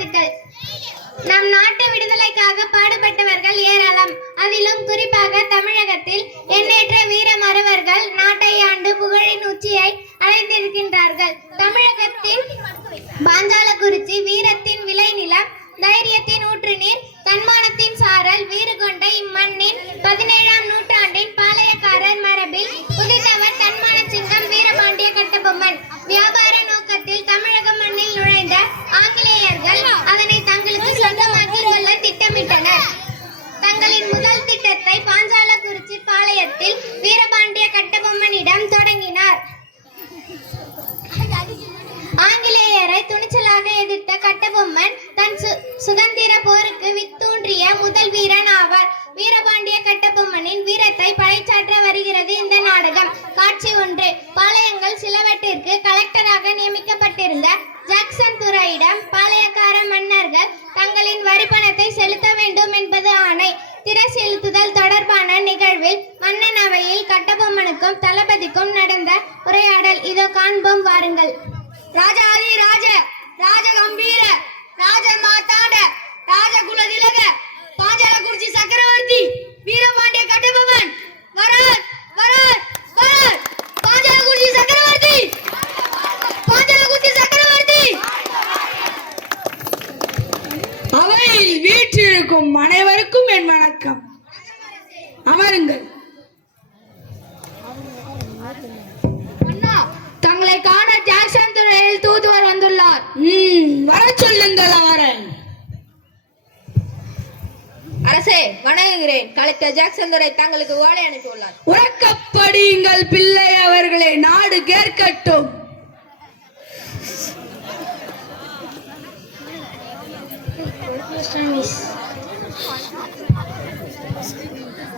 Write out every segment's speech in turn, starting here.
வாழ்த்துக்கள். நம் நாட்டு விடுதலைக்காக பாடுபட்டவர்கள் ஏராளம். அதிலும் குறிப்பாக தமிழகத்தில் எண்ணற்ற வீர மறவர்கள் நாட்டை ஆண்டு புகழின் உச்சியை அடைந்திருக்கின்றார்கள். தமிழகத்தின் பாஞ்சாலக்குறிச்சி வீரத்தின் விளைநிலம், தைரியத்தின் ஊற்று நீர், தன்மானத்தின் சாரல், வீறு கொண்ட இம்மண்ணின் 17ஆம் நூற்றாண்டின் பாளையக்காரர் மரபில் உதித்தவர் தன்மான சிங்கம் வீரபாண்டிய கட்டபொம்மன். வியாபார நோக்கத்தில் தமிழக மண்ணில் நுழைந்த ஆங்கிலேயர்கள் அதனை தங்களுக்கு சொந்தமாக்கிக் கொள்ள திட்டமிட்டனர். தங்களின் முதல் திட்டத்தை பாஞ்சாலக்குறிச்சி பாளையத்தில் வீரபாண்டிய கட்டபொம்மனிடம் தொடங்கினார். ஆங்கிலேயரை துணிச்சலாக எதிர்த்த கட்டபொம்மன் தன் சுதந்திர போருக்கு வித்தூன்றிய முதல் வீரன் ஆவார். வீரபாண்டிய கட்டபொம்மனின் வீரத்தை பறைசாற்ற வருகிறது இந்த நாடகம். காட்சி 1. பாளையங்கள் சிலவற்றிற்கு கலெக்டராக நியமிக்கப்பட்டிருந்த ஜாக்சன் துரையிடம் பாளையக்கார மன்னர்கள் தங்களின் வரிப்பணத்தை செலுத்த வேண்டும் என்பது ஆணை. திரை செலுத்துதல் தொடர்பான நிகழ்வில் மன்னன் அவையில் கட்டபொம்மனுக்கும் தளபதிக்கும் நடந்த உரையாடல் இதோ காண்போம், வாருங்கள். ராஜாதி ராஜ, ராஜ கம்பீர, ராஜ மாதாட, ராஜ குலதிலக, பாஞ்சாலக்குறிச்சி சக்கரவர்த்தி வீரபாண்டிய கட்டபொம்மன் வரர் வரர் வரர். பாஞ்சாலக்குறிச்சி சக்கரவர்த்தி, பாஞ்சாலக்குறிச்சி சக்கரவர்த்தி. அவையில் வீற்றிருக்கும் அனைவருக்கும் என் வணக்கம். அமருங்கள். தங்களை காண ஜாக்சன் துறையில் தூதுவர் வந்துள்ளார். வர சொல்லுங்கள் அவரை. அரசே வணங்குகிறேன். கலெக்டர் ஜாக்சன் துரை தங்களுக்கு ஓலை அனுப்பியுள்ளார். உறக்கப்படியுங்கள் பிள்ளை அவர்களே, நாடு கேட்கட்டும்.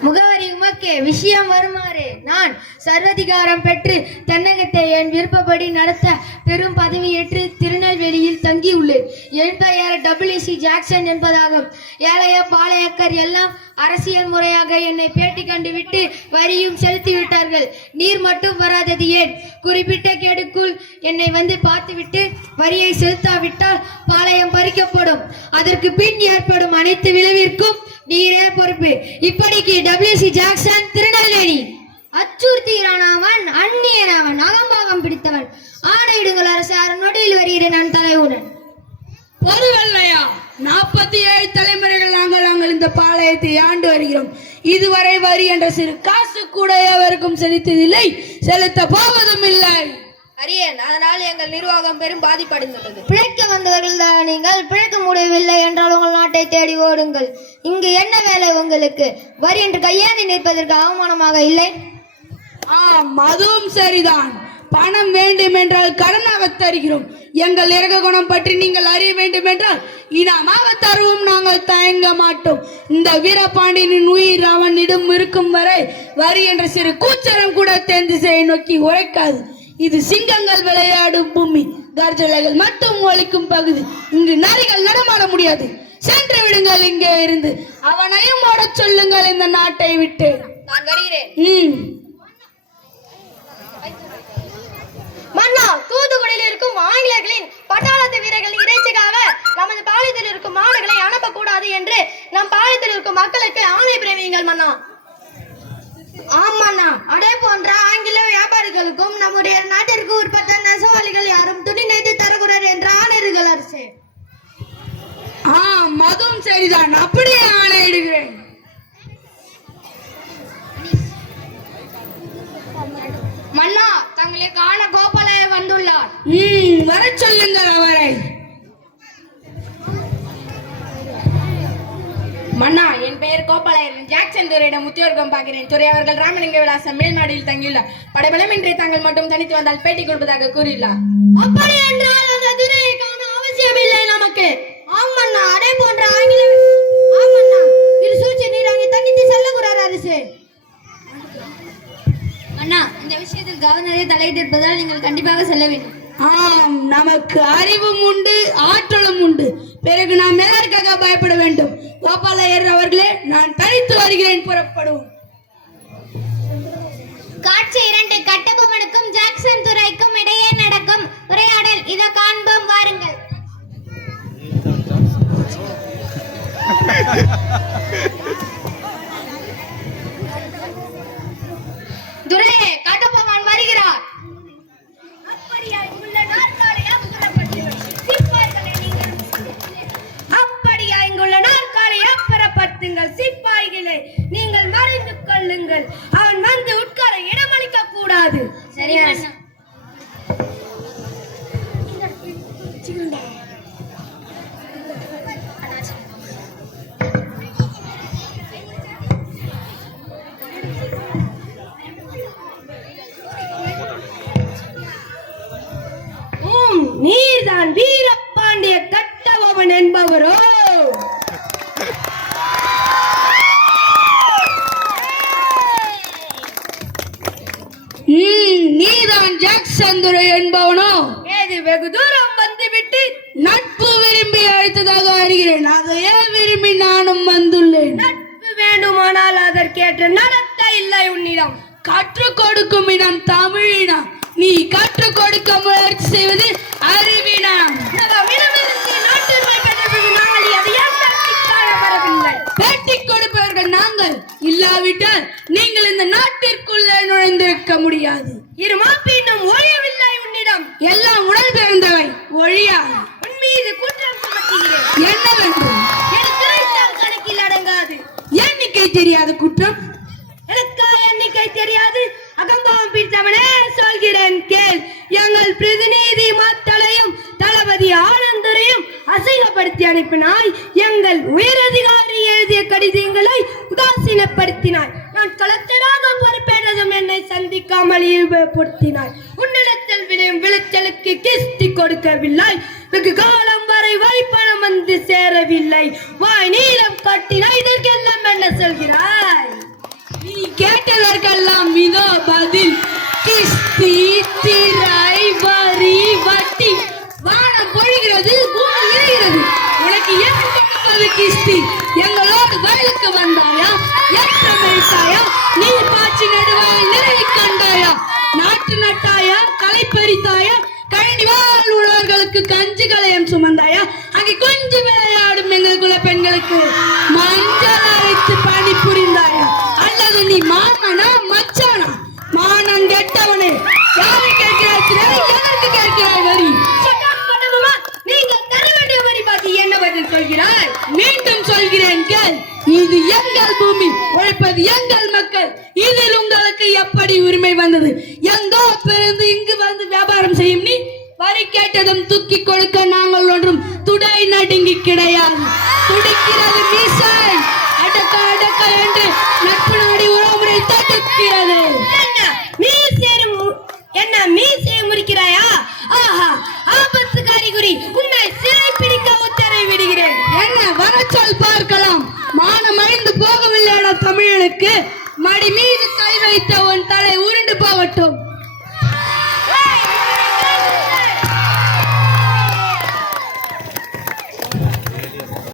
முகவரி உமக்கே. விஷயம் வருமாறு. நான் சர்வதிகாரம் பெற்று தென்னகத்தை என் விருப்பப்படி நடத்த பெரும் பதவியேற்று திருநெல்வேலியில் தங்கியுள்ளேன். என் பெயர் WC ஜாக்சன் என்பதாகும். ஏழைய பாளையக்கர் எல்லாம் அரசியல் முறையாக என்னை பேட்டி கண்டுவிட்டு வரியும் செலுத்தி விட்டார்கள். நீர் மட்டும் வராதது ஏன்? குறிப்பிட்ட கேடுக்குள் என்னை வந்து பார்த்துவிட்டு வரியை செலுத்தாவிட்டால் பாளையம் பறிக்கப்படும். அதற்கு பின் ஏற்படும் அனைத்து விளைவிற்கும் நீரே பொறுப்பு. இப்படிக்கு WC ஜாக்சன், திருநெல்வேலி. அச்சுறுத்தியானவன், அந்நியனவன், அகம்பாகம் பிடித்தவன். ஆணையிடுங்கள் அரசு. நொடியில் வருகிறேன் நான் தலைவுடன். பொதுவல்லையா, 47 தலைமுறைகள் நாங்கள் இந்த பாளையத்தை ஆண்டு வருகிறோம். இதுவரை வரி என்ற சிறு காசு கூட எவருக்கும் செலுத்ததில்லை, செலுத்த போவதும் இல்லை. அரியன், அதனால் எங்கள் நிர்வாகம் பெரும் பாதிப்படைந்துள்ளது. பிழைக்க வந்தவர்கள் தான் நீங்கள். பிழைக்க முடியவில்லை என்றால் உங்கள் நாட்டை தேடி ஓடுங்கள். இங்கு என்ன வேலை உங்களுக்கு? வரி என்று கையேந்தி நிற்பதற்கு அவமானமாக இல்லை? அதுவும் சரிதான். பணம் வேண்டும் என்றால் கடனாக தருகிறோம். எங்கள் இறக்க குணம் பற்றி நீங்கள் அறிய வேண்டும் என்றால் இனமாக தருவோம். நாங்கள் தயங்க மாட்டோம். இந்த வீரபாண்டியனின் உயிர் அவனிடம் இருக்கும் வரை வரி என்ற சிறு கூச்சரம் கூட தென் திசையை நோக்கி உரைக்காது. இது சிங்கங்கள் விளையாடும் பூமி, கர்ஜலைகள் மட்டும் ஒலிக்கும் பகுதி. இங்கு நரிகள் நடமாட முடியாது. சென்று விடுங்கள் இங்கே இருந்து. அவனையும் ஓட சொல்லுங்கள் இந்த நாட்டை விட்டு. நான் வருகிறேன். மன்னா, தூத்துக்குடியில் இருக்கும் ஆங்கிலேயர்களின் பட்டாளத்து வீரர்களின் இறைச்சிக்காக நமது பாளையத்தில் இருக்கும் மாடுகளை அனுப்பக்கூடாது என்று நம் பாளையத்தில் இருக்கும் மக்களுக்கு ஆணை பிறவியுங்கள் மன்னா. ஆமாண்ணா, அதே போன்ற ஆங்கில வியாபாரிகளுக்கும் நம்முடைய நாட்டிற்கு உட்பட்ட நெசவாளிகள் யாரும் துணி நெய்து தரக்கூடாது என்று ஆணையிடுங்கள் அரசே. அதுவும் சரிதான். அப்படியே ஆணையிடுகிறேன். மன்னா, தங்களை காண கோபாலயர் வந்துள்ளார். வர சொல்லுங்கள் அவரை. மன்னா, என் பெயர் கோபாலயன். ஜாக்சன் துரையிடம் உத்தியோகம் பார்க்கிறேன். துரை அவர்கள் ராமலிங்க விலாசம் மேல்நாடில் தங்கியுள்ளார். படைபலமின்றி தாங்கள் மட்டும் தனித்து வந்தால் பேட்டி கொடுப்பதாக கூறியுள்ளார். அப்படி என்றால் அந்த துரையை காண அவசியமில்லை நமக்கு. ஆமண்ணா, அதே போன்ற ஆங்கில இரு சூழ்ச்சி நீர் அங்கே தனித்து செல்லக்கூடாது அரசு. அண்ணா, இந்த விஷயத்தில் கவர்னரை தலையிட்டிருப்பதால் நீங்கள் கண்டிப்பாக செல்ல வேண்டும். நமக்கு அறிவும் உண்டு, ஆற்றலும் உண்டு. பிறகு நாம் எதற்காக பயப்பட வேண்டும்? கோபாலயர் அவர்களே, நான் தனித்து வருகிறேன். புறப்படுவோம். காட்சி 2. கட்டபொம்மனுக்கும் ஜாக்சன் துரைக்கும் இடையே நடக்கும் உரையாடல் இதோ காண்போம், வாருங்கள். துரையே, கட்டபொம்மன் வருகிறார். அப்படியா இங்குள்ள நாற்காலி அப்புறப்படுத்துங்கள் சிப்பாய்களே, நீங்கள் மறைந்து கொள்ளுங்கள். அவன் வந்து உட்கார இடமளிக்க கூடாது. சரி அண்ணா. நீர்தான் வீரபாண்டிய கட்டபொம்மன் என்பவரோ? நீதான் ஜாக்சன் துரை என்பவனோ? ஏது வெகு தூரம் வந்துவிட்டு நட்பு விரும்பி அழைத்ததாக அறிகிறேன். அதையே விரும்பி நானும் வந்துள்ளேன். நட்பு வேண்டுமானால் அதற்கேற்ற நடத்தை இல்லை உன்னிடம். கற்றுக் கொடுக்கும் இனம் தமிழினம். நீ கற்றுக் கொடுக்க முயற்சி செய்வது அறிவினம். பேட்டி கொடுப்பவர்கள் நாங்கள். இல்லாவிட்டால் நீங்கள் இந்த நாட்டிற்குள்ளே நுழைந்திருக்க முடியாது. இரு மாப்பீட்டும் ஒழியவில்லை உன்னிடம். எல்லாம் உடல் பிறந்தவை, ஒழியாது. உன் மீது குற்றம் சுமத்துகிறேன். என்னவென்று? எனக்கு வைத்தால் கணக்கில் அடங்காது. எண்ணிக்கை தெரியாத குற்றம். எனக்கா எண்ணிக்கை தெரியாது? அகம்பாவம் பிடித்தவனே சொல்கிறேன் கேள். எங்கள் பிரதிநிதி மாத்தளையும் தளபதி ஆனந்தரையும் அசிங்கப்படுத்தி அனுப்பினாய். எங்கள் உயரதிகாரி எழுதிய கடிதங்களை உதாசீனப்படுத்தினாய். நான் கலெக்டராக பொறுப்பேற்றதும் என்னை சந்திக்காமல் ஈடுபடுத்தினாய். உன்னிடத்தில் விளையும் விளைச்சலுக்கு கிஸ்தி கொடுக்கவில்லை. வெகு காலம் வரை வைப்பணம் வந்து சேரவில்லை. வாய் நீளம் கட்டினாய். இதற்கெல்லாம் என்ன சொல்கிறாய்? நீ கேட்டதற்கெல்லாம் இதோ பதில். கிஸ்தி, திரை, வரி, வட்டி. வானம் பொழிகிறது, பூமி இறைகிறது. உனக்கு ஏன் கொடுப்பது கிஸ்தி? எங்களோடு வயலுக்கு வந்தாயா? ஏற்றம் எடுத்தாயா? நீர் பாய்ச்சி நடுவாய் நிறை கண்டாயா? நாட்டு நட்டாயா? களை பறித்தாயா? கழனி வாழ் உழவர்களுக்கு கஞ்சி கலையம் சுமந்தாயா? அங்கே கொஞ்சம் விளையாடும் எங்கள் குல பெண்களுக்கு மஞ்சள் அரைத்து பணி புரிந்தாயா? அல்லது நீ மாமனா மச்சானா? மானம் கெட்டவனே, யாரை கேட்கிறாய்? எதற்கு கேட்கிறாய் வரி? நீங்கள் தர வேண்டிய வரி பாக்கி என்ன பதில் சொல்கிறாய்? மீண்டும் சொல்கிறேன் கேள். இது எங்கள் பூமி, உழைப்பது எங்கள் மக்கள். இதில் உங்களுக்கு எப்படி உரிமை வந்தது? எங்கோ பிறந்து இங்கு வந்து வியாபாரம் செய்யும் நீ வரி கேட்டதும் தூக்கி கொடுக்க நாங்கள் ஒன்றும் துடை நடுங்கி கிடையாது. துடிக்கிறது மீசை. அடக்க அடக்க என்று நட்பு நாடி உறவுமுறை தடுக்கிறது. என்ன மீசை முறிக்கிறாயா? ஆஹா, ஆபத்து காரிகுறி. உன்னை சிறை பிடிக்க உத்தரவு விடுகிறேன். என்ன வரச்சொல் பார்க்கலாம். மானம் அழிந்து போகவில்லையான தமிழனுக்கு மடி மீது கை வைத்த உன்